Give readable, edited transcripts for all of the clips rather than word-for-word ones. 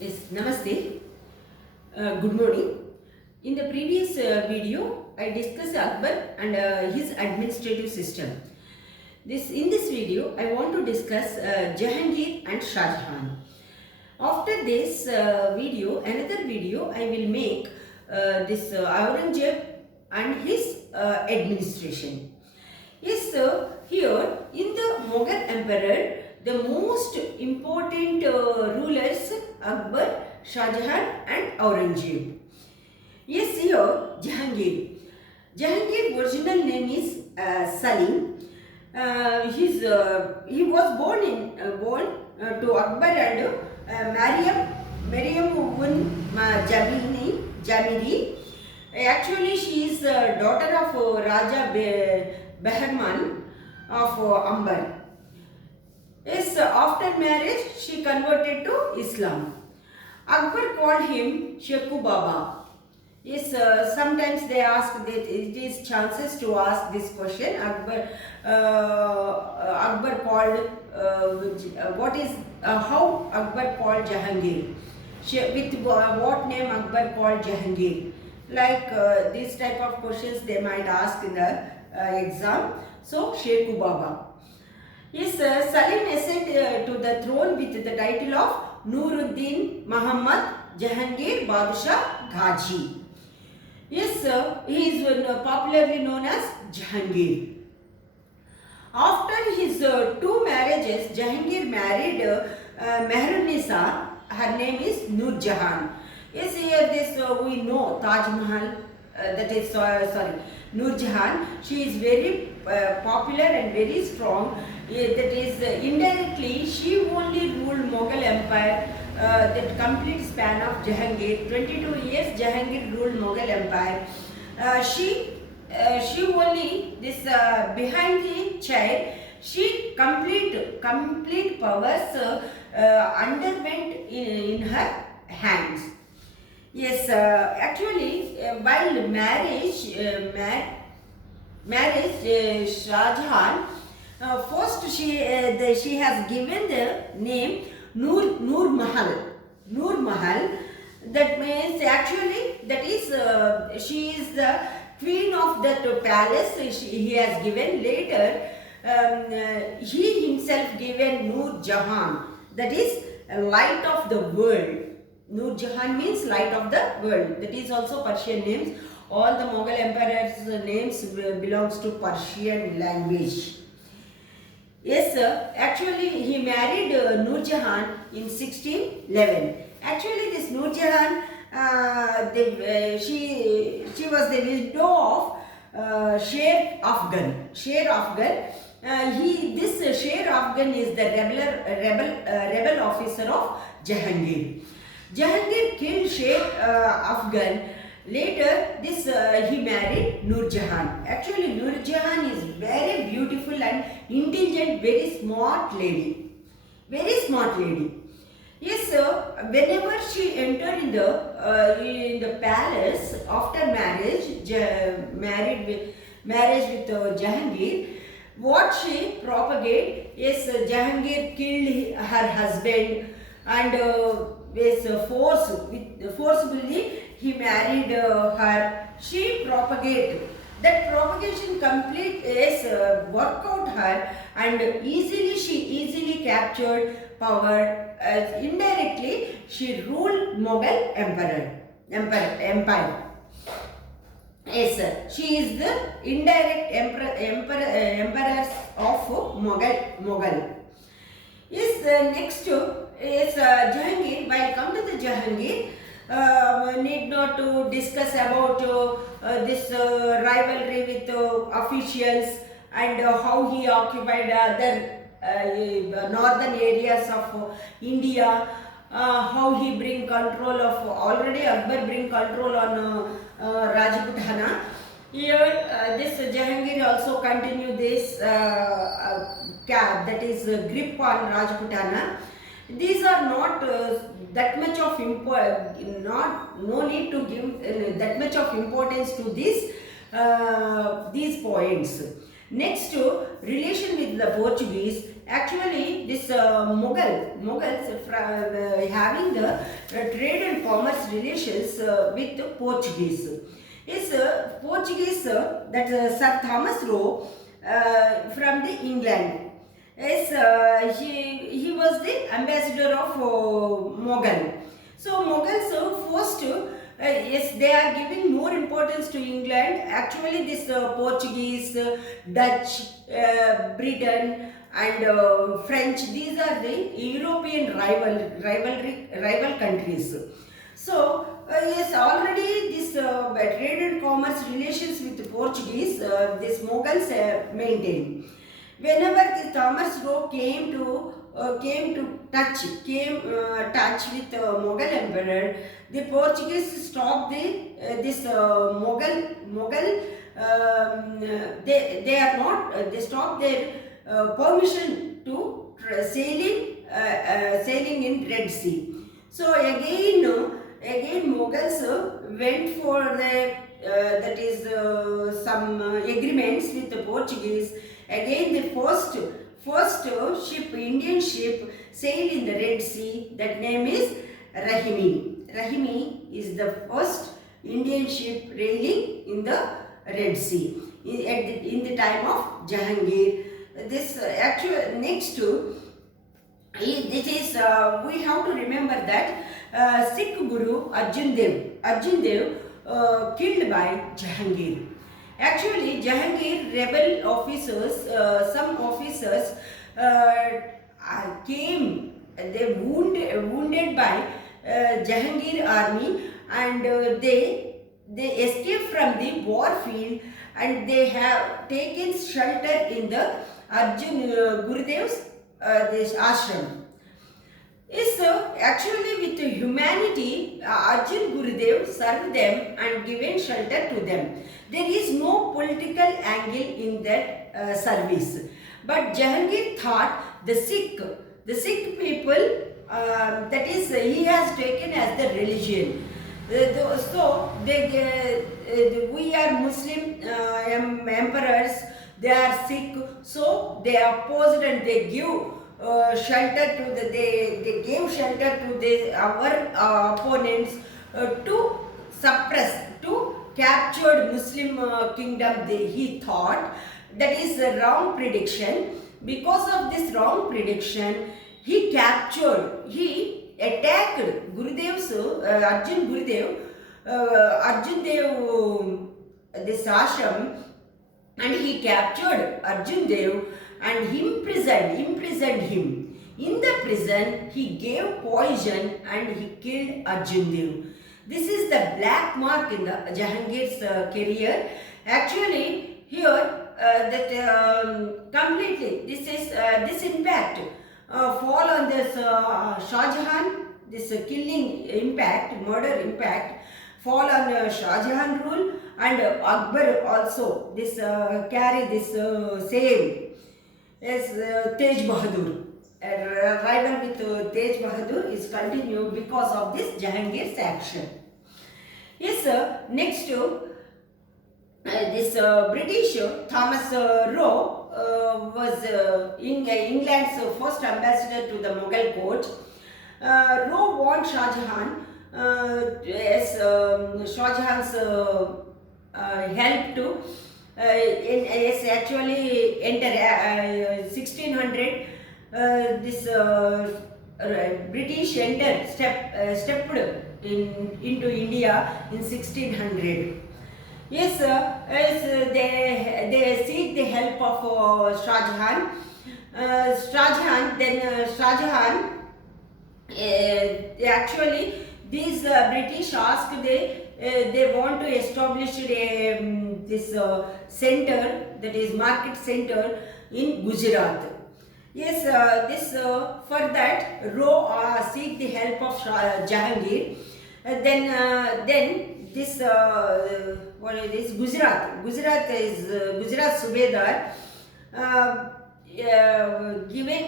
Yes, Namaste. Good morning. In the previous video, I discussed Akbar and his administrative system. In this video, I want to discuss Jahangir and Shahjahan. After this another video, I will make this Aurangzeb and his administration. Yes, sir. Here in the Mughal Emperor, the most important rulers Akbar, Shahjahan and Aurangzeb. Yes, here Jahangir. Jahangir original name is Salim. He was born to Akbar and Mariam Jamiri. Actually, she is daughter of Raja Behrman of Amber. Yes, after marriage, she converted to Islam. Akbar called him Sheku Baba. Yes, sometimes they ask that it is chances to ask this question. Akbar called how Akbar called Jahangir? With what name Akbar called Jahangir? Like this type of questions they might ask in the exam. So Sheku Baba. Yes, Salim ascended to the throne with the title of Nuruddin Muhammad Jahangir Badshah Ghazi. Yes, he is popularly known as Jahangir. After his two marriages, Jahangir married Mehrunisa. Her name is Nurjahan. Yes, here we know Taj Mahal. Nurjahan. She is very popular and very strong. That is indirectly she only ruled Mughal Empire. That complete span of Jahangir, 22 years Jahangir ruled Mughal Empire. She only this behind the chair. She complete powers underwent in her hands. Yes, actually, while marriage, Shahjahan, first she has given the name Nur Mahal. That means actually that is she is the queen of that palace. He has given later. He himself given Nur Jahan. That is light of the world. Nur Jahan means light of the world. That is also Persian names. All the Mughal emperors' names belongs to Persian language. Yes, sir. Actually, he married Nur Jahan in 1611. Actually, this Nur Jahan, she was the widow of Sher Afghan. This Sher Afghan is the rebel officer of Jahangir. Jahangir killed Sher Afghan. Later, he married Nur Jahan. Actually, Nur Jahan is very beautiful and intelligent, very smart lady. Yes, sir. Whenever she entered in the palace after marriage with Jahangir, what she propagate? Yes, Jahangir killed her husband and forcibly he married her. She propagated. That propagation complete is work out her and she easily captured power. Indirectly, she ruled Mughal empire. Yes, sir. She is the indirect emperor of Mughal. Yes, next is Jahangir. While come to the Jahangir, need not to discuss about this rivalry with officials and how he occupied other northern areas of India. How he bring control of already Akbar bring control on Rajputana. Here this Jahangir also continue this that is grip on Rajputana. These are not that much of no need to give that much of importance to these points. Next, relation with the Portuguese. Actually, this Mughals having the trade and commerce relations with the Portuguese. Is Portuguese that Sir Thomas Roe from the England. Yes, he was the ambassador of Mughal. So Mughals first, yes, they are giving more importance to England. Actually, this Portuguese, Dutch, Britain, and French. These are the European rival countries. So yes, already this trade and commerce relations with the Portuguese, this Mughals maintained. Whenever the Thomas Roe came to touch with Mughal emperor, the Portuguese stopped this Mughal. They are not. They stopped their permission to sailing in Red Sea. So again Mughals went for the that is some agreements with the Portuguese. Again the first ship, Indian ship, sailed in the Red Sea. That name is Rahimi. Rahimi is the first Indian ship sailing in the Red Sea in the time of Jahangir. This actual next to this is we have to remember that Sikh Guru Arjun Dev killed by Jahangir. Actually, Jahangir rebel officers, some officers came, they wounded by Jahangir army, and they escaped from the war field, and they have taken shelter in the Arjun Gurudev's this ashram. Is actually with humanity, Arjun Gurudev served them and given shelter to them. There is no political angle in that service. But Jahangir thought the Sikh people, that is, he has taken as the religion. So we are Muslim emperors, they are Sikh, so they opposed and they give shelter to they gave shelter to our opponents to suppress, to capture Muslim kingdom. He thought that is a wrong prediction. Because of this wrong prediction, he attacked Gurudev's Arjun Dev this ashram, and he captured Arjun Dev and imprisoned him. In the prison, he gave poison and he killed Arjun Dev. This is the black mark in the Jahangir's career. Actually, here completely this impact fall on this Shahjahan. This killing impact, murder impact, fall on Shahjahan rule, and Akbar also. This carry this same. Yes, Tej Bahadur. A rival with Tej Bahadur is continued because of this Jahangir's action. Yes, next this British Thomas Roe was England's first ambassador to the Mughal court. Roe warned Shahjahan as Shahjahan's help to is actually enter 1600 this British stepped into India in 1600. Yes, they seek the help of Shahjahan. Shahjahan actually these British asked they want to establish this center, that is market center in Gujarat. Yes, for that Roe seek the help of Jahangir. Then this what is this Gujarat is Gujarat Subedar giving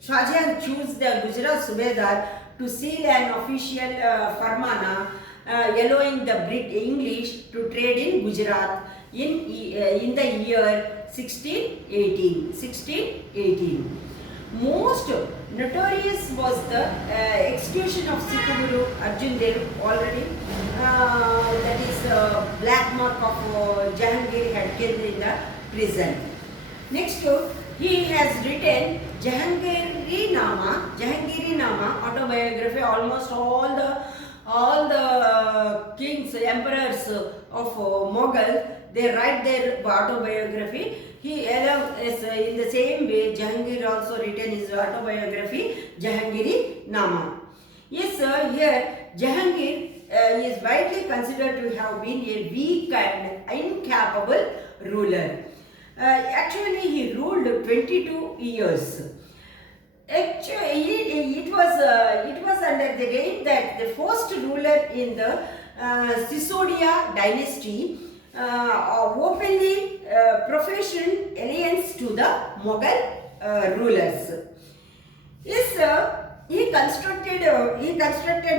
Shahjahan choose the Gujarat Subedar to seal an official farmana allowing the English to trade in Gujarat. in the year 1618. 1618. Most notorious was the execution of Sikh Guru Arjan Dev already. That is black mark of Jahangir had killed in the prison. Next, he has written Jahangiri Nama autobiography. Almost all the kings, emperors of Mugal, they write their autobiography. He is in the same way Jahangir also written his autobiography Jahangiri Nama. Yes, sir. Here Jahangir is widely considered to have been a weak and incapable ruler. Actually, he ruled 22 years. Actually, it was under the reign that the first ruler in the Sisodia dynasty openly professed alliance to the Mughal rulers. Yes, he constructed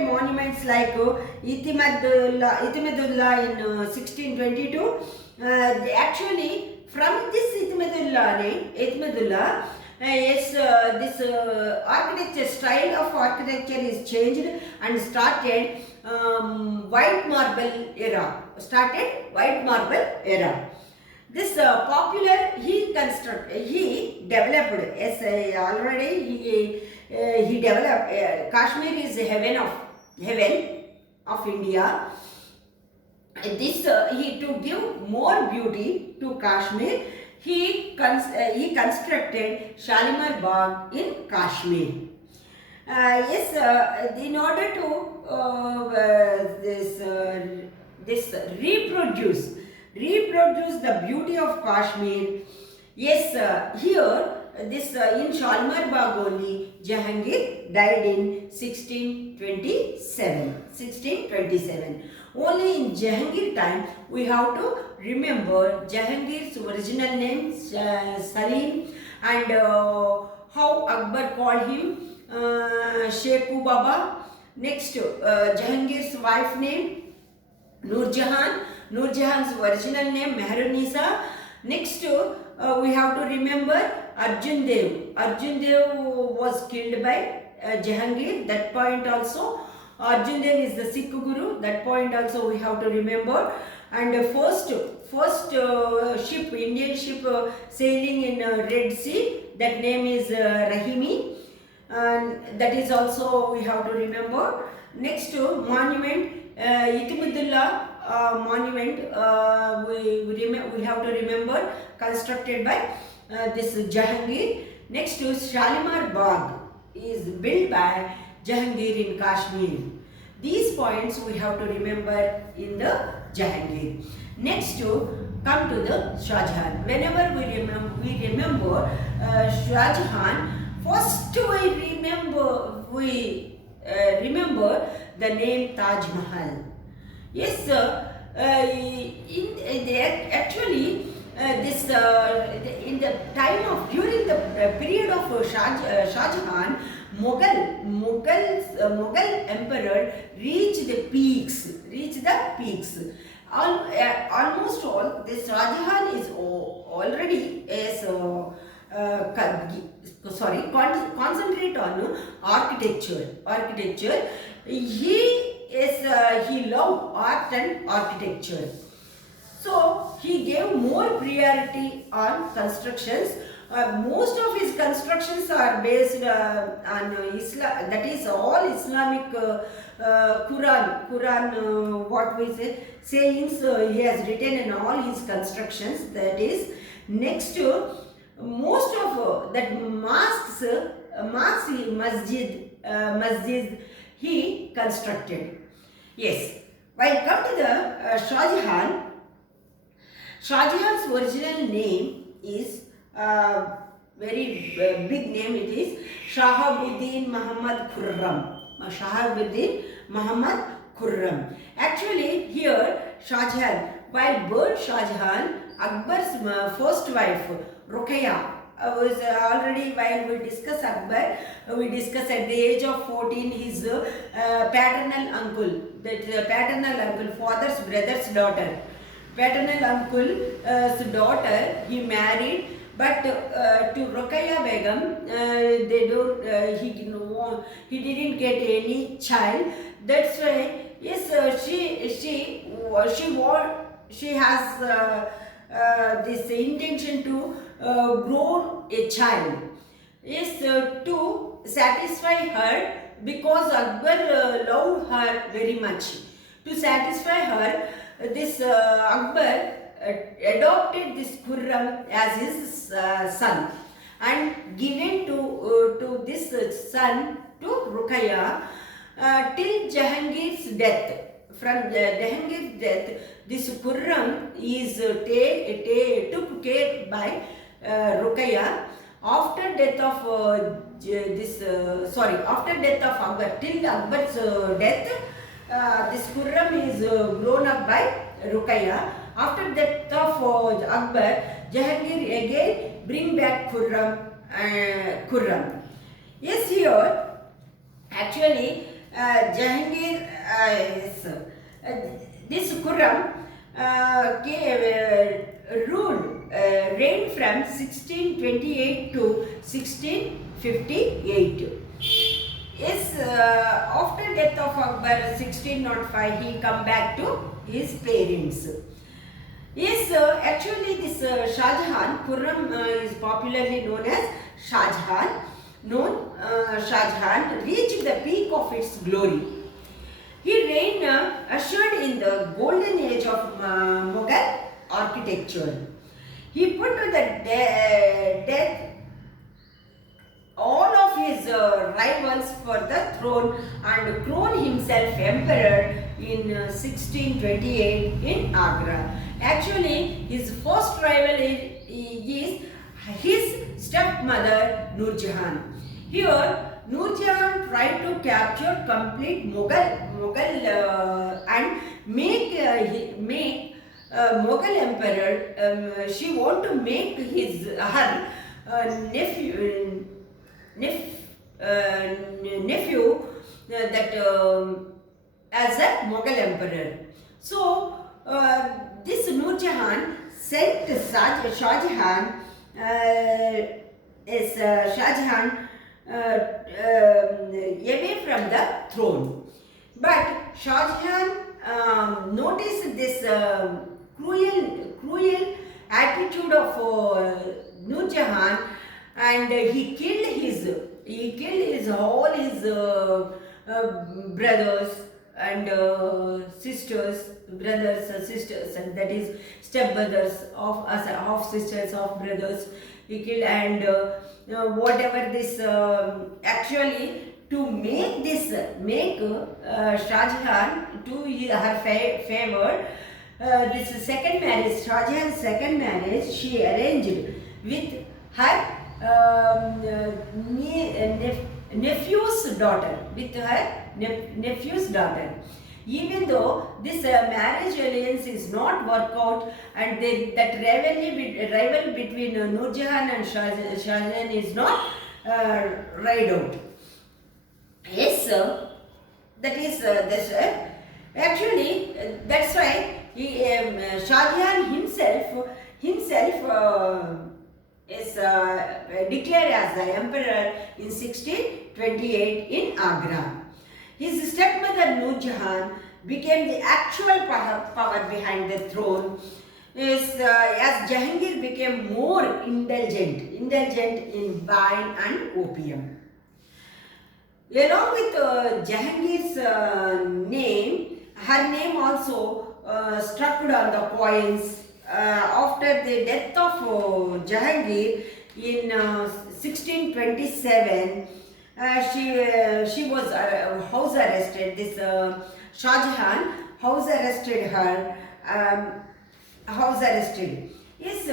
monuments like Itimadullah in 1622. Actually, from this Itimadullah, yes, this architecture style of architecture is changed and started white marble era. This popular he developed as already he developed. Kashmir is the heaven of India. This to give more beauty to Kashmir, he constructed Shalimar Bagh in Kashmir. Yes, in order to this reproduce the beauty of Kashmir. Yes, here this in Shalimar Bagh only Jahangir died in 1627. 1627. Only in Jahangir time we have to remember Jahangir's original name Salim and how Akbar called him Sheikhu Baba. Next, Jahangir's wife name Nurjahan. Nurjahan's original name Mehrunisa. Next, we have to remember Arjan Dev. Arjan Dev was killed by Jahangir. That point also. Arjan Dev is the Sikh Guru. That point also we have to remember. And first ship, Indian ship sailing in Red Sea. That name is Rahimi. And that is also we have to remember. Next monument, Itimadullah monument. We have to remember, constructed by this Jahangir. Next to Shalimar Bagh is built by Jahangir in Kashmir. These points we have to remember in the Jahangir. Next to come to the Shahjahan. Whenever we remember Shahjahan, first we remember the name Taj Mahal. Yes, sir. Actually, in the time of during the period of Shahjahan, Mughal emperor reached the peaks. Almost all this Shahjahan is already as concentrate on architecture. He loved art and architecture. So he gave more priority on constructions. Most of his constructions are based on Islam. That is all Islamic Quran. What we say sayings he has written in all his constructions. That is next to most of that masjid he constructed. Yes. While come to the Shahjahan. Shahjahan's original name is very big name. It is Shahabuddin Muhammad Khurram. Shahabuddin Muhammad Khurram. Actually, here Shahjahan, while born Shahjahan, Akbar's first wife Ruqayya was already, while we discuss Akbar, we discuss at the age of 14 his paternal uncle, father's brother's daughter. paternal uncle's daughter he married, but to Ruqayya Begum, they don't. He didn't get any child. That's why yes, she has this intention to grow a child. Yes, to satisfy her, because Akbar loved her very much. To satisfy her, this Akbar adopted this Khurram as his son and given to this son to Ruqayya till Jahangir's death. From Jahangir's death, this Khurram is took care by Ruqayya. After death of after death of Akbar, till Akbar's death, this Khurram is grown up by Ruqayya. After death of Akbar, Jahangir again bring back Khurram. Yes, here actually Jahangir this Khurram reigned from 1628 to 1658. Yes, after death of Akbar 1605, he come back to his parents. Yes, actually this Shahjahan, Khurram is popularly known as Shahjahan. Shahjahan reached the peak of its glory. He reigned ushered in the golden age of Mugal architecture. He put to the death all of his rivals for the throne and crowned himself emperor in 1628 in Agra. Actually, his first rival is his stepmother Nur Jahan. Here, Nur Jahan tried to capture complete Mughal and make Mughal emperor. She want to make her nephew that as a Mughal emperor. So this Nur Jahan sent Shahjahan away from the throne. But Shahjahan noticed this cruel attitude of Nur Jahan, and he killed all his brothers and sisters, and that is stepbrothers of sisters of brothers. He killed, and whatever this actually to make Shahjahan to her favor. This second marriage, Shahjahan's second marriage, she arranged with her nephew's daughter. Even though this marriage alliance is not work out, and that rival between Nur Jahan and Shahjahan is not ride out. Yes, sir. That is actually that's why Shahjahan himself is declared as the emperor in 1628 in Agra. His stepmother Nur Jahan became the actual power behind the throne. As Jahangir became more indulgent in wine and opium. Along with Jahangir's name, her name also struck on the coins. After the death of Jahangir in 1627, she was house arrested. This Shahjahan house arrested her. Yes,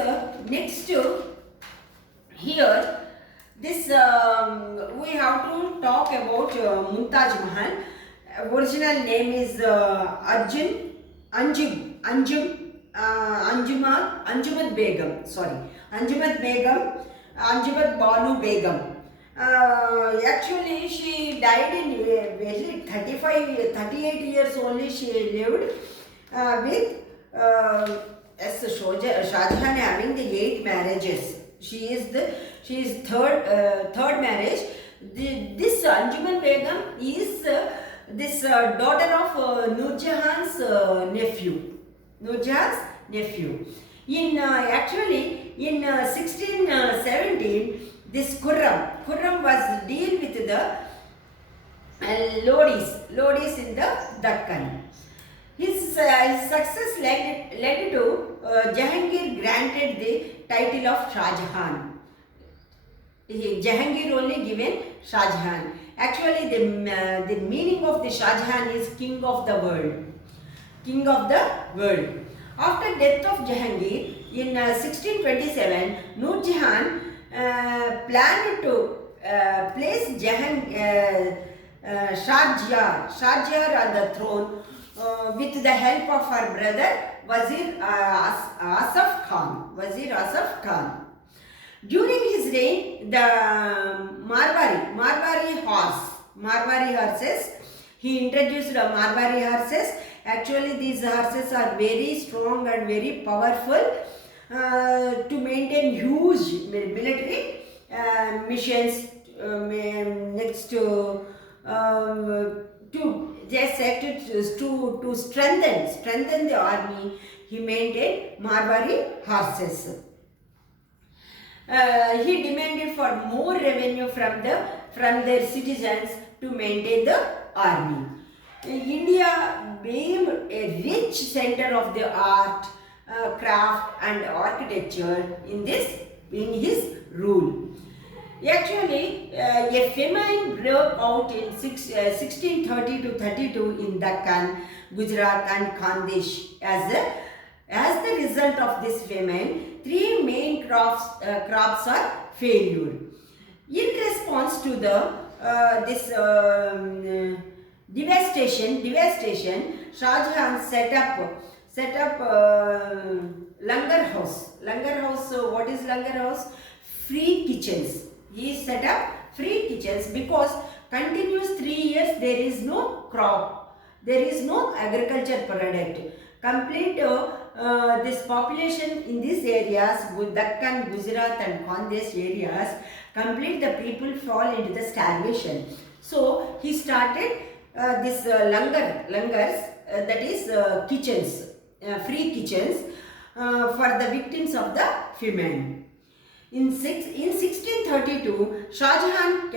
next here, this we have to talk about Mumtaz Mahal. Original name is Anjumat Begum. Sorry, Anjumat Banu Begum. Actually, she died in 38 years only. She lived with Yes, Shahjahan having the 8 marriages. She is third marriage. This Anjuman Begum is this daughter of Nur Jahan's nephew. Nur Jahan's nephew. In actually in 1617, this Khurram was deal with the Lodis in the Deccan. His success led to Jahangir granted the title of Shahjahan. Jahangir only given Shahjahan. Actually, the meaning of the Shahjahan is king of the world. King of the world. After death of Jahangir in 1627, Nur Jahan planned to place Shahjahan on the throne with the help of her brother Wazir Asaf Khan. During his reign, the Marwari horses, he introduced Marwari horses. Actually, these horses are very strong and very powerful to maintain huge military missions. Next to strengthen the army, he maintained Marwari horses. He demanded for more revenue from their citizens to maintain the army. India became a rich center of the art, craft and architecture in his rule. Actually, a famine broke out in 1630 to 32 in Deccan, Gujarat and Khandesh. As the result of this famine, 3 main crops are failure. In response to this devastation, Shahjahan set up Langar House. Langar House. What is Langar House? Free kitchens. He set up free kitchens because continuous 3 years there is no crop, there is no agriculture product. Complete this population in these areas, Deccan, Gujarat and Khandesh areas, complete the people fall into the starvation. So he started this langars, that is kitchens, free kitchens for the victims of the famine. In 1632, Shahjahan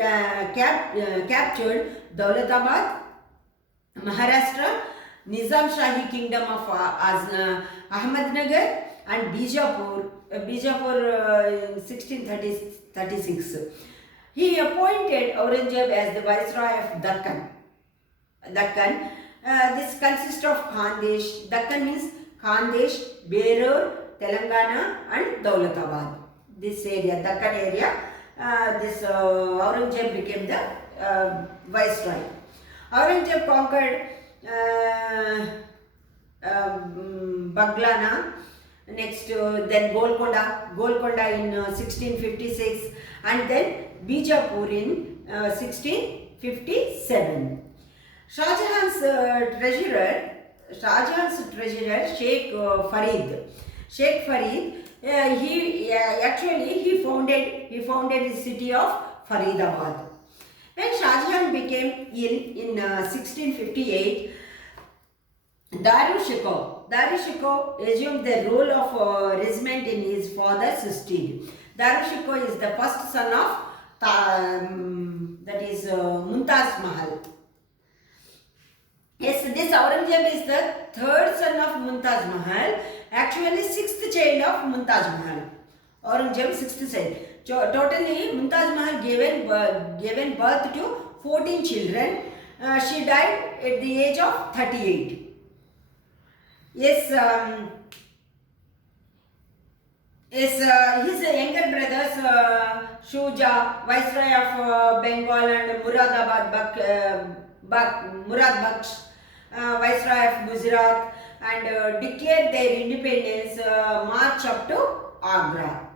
captured Daulatabad, Maharashtra, Nizam Shahi Kingdom of Ahmednagar and Bijapur in 1636. He appointed Aurangzeb as the Viceroy of Deccan. This consists of Khandesh. Deccan means Khandesh, Berur, Telangana and Daulatabad. This area, Deccan area, Aurangzeb became the Viceroy. Aurangzeb conquered Baglana, next then Golconda in 1656 and then Bijapur in 1657. Shahjahan's treasurer Sheikh Farid, he founded the city of Faridabad. When Shahjahan became ill in 1658, Darushikoh assumed the role of regiment in his father's stead. Darushikoh is the first son of Mumtaz Mahal. Yes, this Aurangzeb is the third son of Mumtaz Mahal. Actually, sixth child of Mumtaz Mahal. Aurangzeb, sixth child. Totally, Mumtaz Mahal given birth to 14 children. She died at the age of 38. Yes, his younger brothers Shuja, Viceroy of Bengal, and Murad Baksh, Viceroy of Gujarat, and declared their independence, march up to Agra.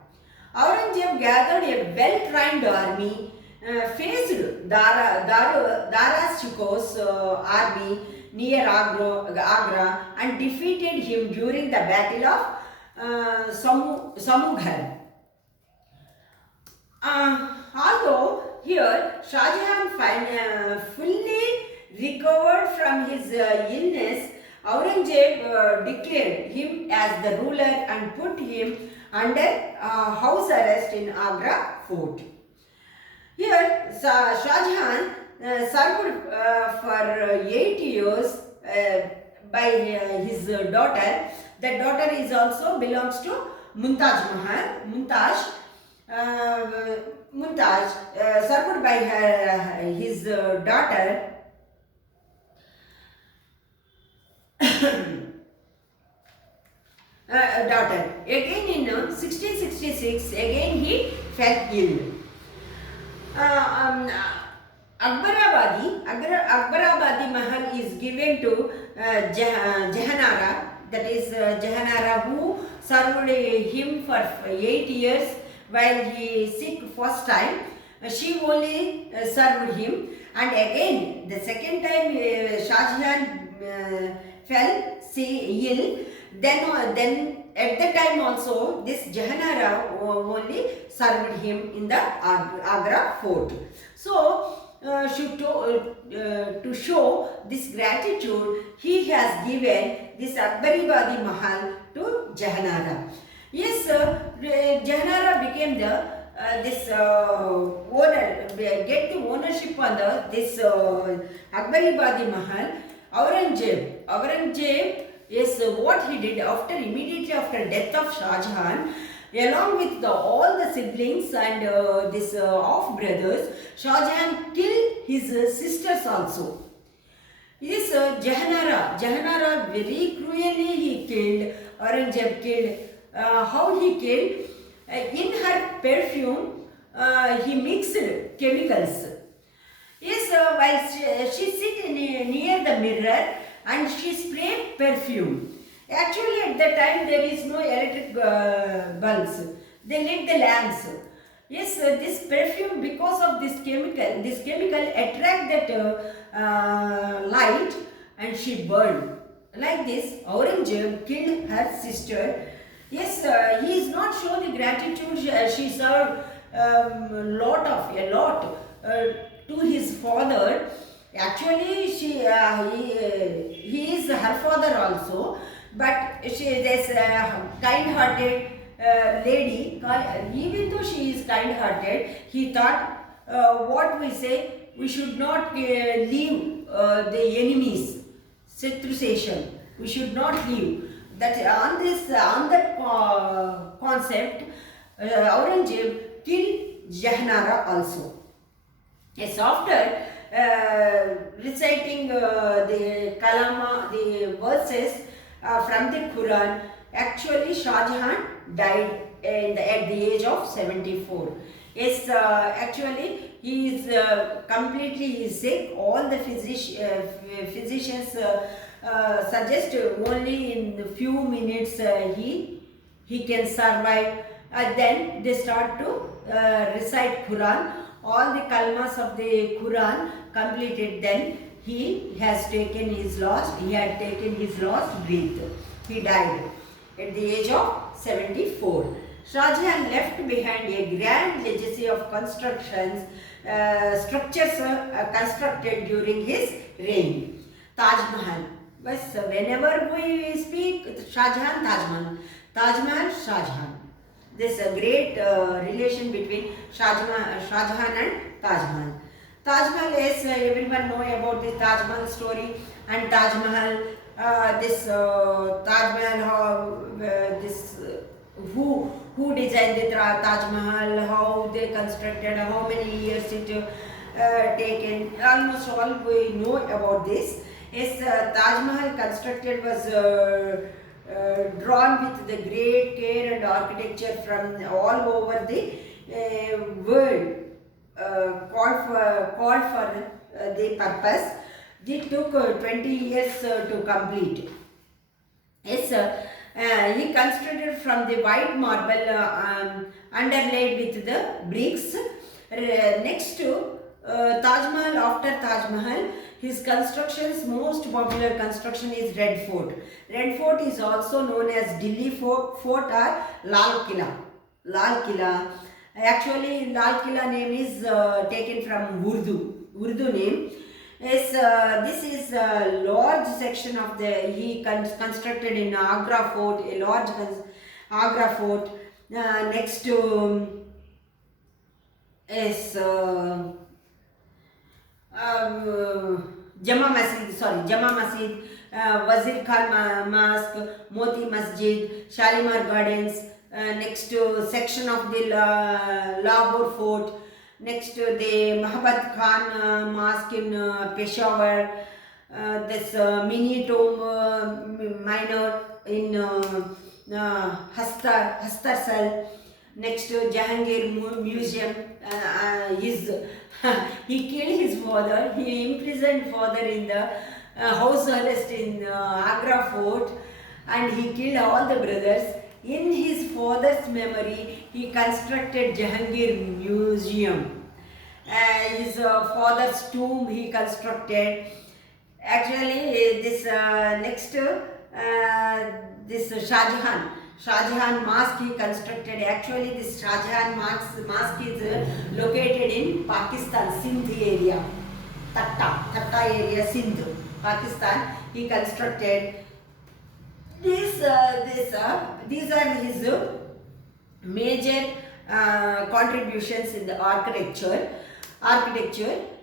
Aurangzeb gathered a well-trained army, faced Dara Shikoh's army near Agra and defeated him during the Battle of Samughal. Although here Shahjahan fully recovered from his illness, Aurangzeb declared him as the ruler and put him under house arrest in Agra fort. Here Shahjahan served for 8 years by his daughter. That daughter is also belongs to Mumtaz Mahal. Mumtaz served by his daughter. Daughter. Again in 1666, again he fell ill. Akbarabadi Mahal is given to Jahanara, that is Jahanara, who served him for 8 years while he sick first time. She only served him, and again the second time Shahjahan fell ill. Then at that time also this Jahanara only served him in the Agra fort. So to show this gratitude, he has given this Akbarabadi Mahal to Jahanara. Yes, Jahanara became the owner, get the ownership on this Akbarabadi Mahal. Aurangzeb, yes, what he did immediately after death of Shahjahan, along with all the siblings and this half brothers, Shahjahan killed his sisters also. Yes, Jahanara very cruelly he killed, Aurangzeb killed. How he killed? In her perfume, he mixed chemicals. Yes, while she sit near the mirror and she sprayed perfume. Actually, at that time there is no electric bulbs. They lit the lamps. Yes, this perfume, because of this chemical attract that light, and she burned. Like this, Aurangzeb killed her sister. Yes, he is not showing the gratitude. She served a lot to his father. Actually, he is her father also, but she is kind-hearted lady. Even though she is kind-hearted, he thought, what we say, we should not leave the enemies. Shatru Session. We should not leave. That on that concept, Aurangzeb killed Jahanara also. Yes, after reciting the kalama, the verses from the Quran, actually Shahjahan died at the age of 74. Yes, actually he is completely sick. All the physicians suggest only in a few minutes he can survive. Then they start to recite Quran. All the kalmas of the Quran completed. Then he had taken his last breath. He died at the age of 74. Shahjahan left behind a grand legacy of structures constructed during his reign. Taj Mahal. But whenever we speak Shahjahan, Taj Mahal, Shahjahan. There is a great relation between Shahjahan and Taj Mahal. Taj Mahal, yes, everyone know about the Taj Mahal story, and Taj Mahal. Taj Mahal, who designed the Taj Mahal, how they constructed, how many years it taken. Almost all we know about this. Yes, Taj Mahal constructed was drawn with the great care and architecture from all over the world, called for the purpose. It took 20 years to complete. Yes, he constructed from the white marble underlaid with the bricks. Next to Taj Mahal, after Taj Mahal, His constructions, most popular construction is Red Fort. Red Fort is also known as Delhi Fort or Lal Killa. Lal Killa. Actually, Lal Killa name is taken from Urdu name. Yes, this is a large section of the, he constructed in Agra Fort, a large Agra Fort. Next to is Jama Masjid, Wazir Khan Mosque, Moti Masjid, Shalimar Gardens, next to section of the Lahore Fort, next to the Mahabat Khan Mosque in Peshawar, this mini tomb minor in Hastarsal. Next to Jahangir Museum, he killed his father, he imprisoned father in the house arrest in Agra Fort, and he killed all the brothers. In his father's memory, he constructed Jahangir Museum. His father's tomb he constructed. Actually, this this Shahjahan mosque he constructed. Actually, this Shahjahan mosque is located in Pakistan, Sindh area, Thatta area, Sindh, Pakistan. He constructed. These are his major contributions in the architecture.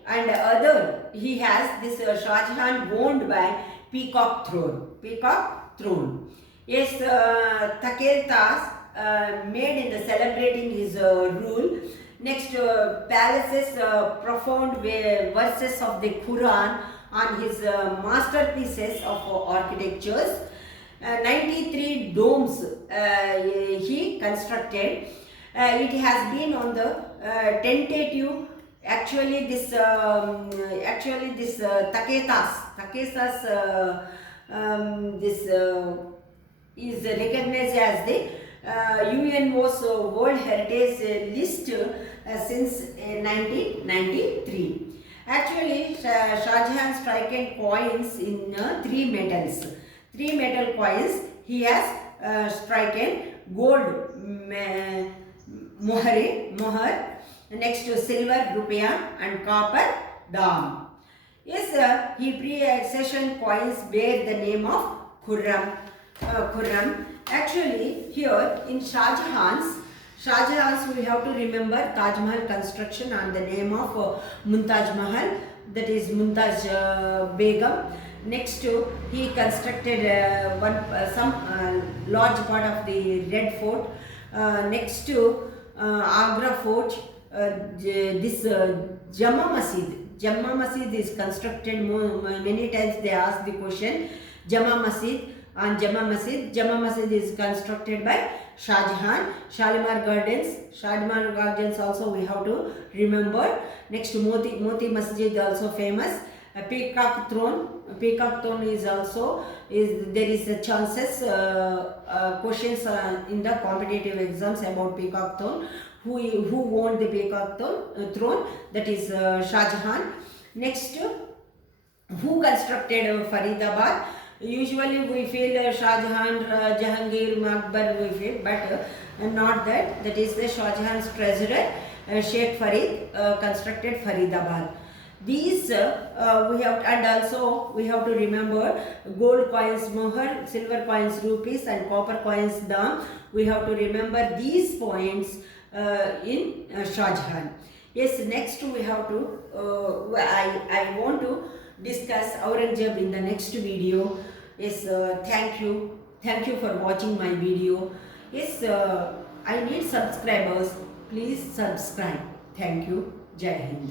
And other, he has this Shahjahan owned by Peacock Throne. Yes, Takeltas made in the celebrating his rule. Next, palaces, profound verses of the Quran on his masterpieces of architectures. 93 domes he constructed. It has been on the tentative. Actually, this Taketas is recognized as the UNO's World Heritage List since 1993. Actually, Shahjahan struck coins in three metals. Three metal coins he has striken: gold mohar, next to silver rupiah, and copper dam. Yes, he pre-accession coins bear the name of Khurram. Actually, here in Shahjahan's we have to remember Taj Mahal construction on the name of Mumtaz Mahal, that is Mumtaz Begum. Next to, he constructed some large part of the Red Fort. Next to Agra Fort, this Jama Masjid is constructed many times. They ask the question Jama Masjid is constructed by Shahjahan. Shalimar Gardens also we have to remember. Next to Moti Masjid also famous. Peacock Throne is also there is a chances questions in the competitive exams about Peacock Throne. Who owned the Peacock Throne? That is Shahjahan. Next, who constructed Faridabad? Usually we feel Shahjahan, Jahangir, Akbar we feel, but not that. That is the Shahjahan's treasurer, Sheikh Farid constructed Faridabad. These we have, and also we have to remember gold coins mohar, silver coins rupees, and copper coins dam. We have to remember these points in Shahjahan. Yes, next we have to I want to discuss Aurangzeb in the next video. Yes, thank you for watching my video. Yes, I need subscribers. Please subscribe. Thank you. Jai Hind.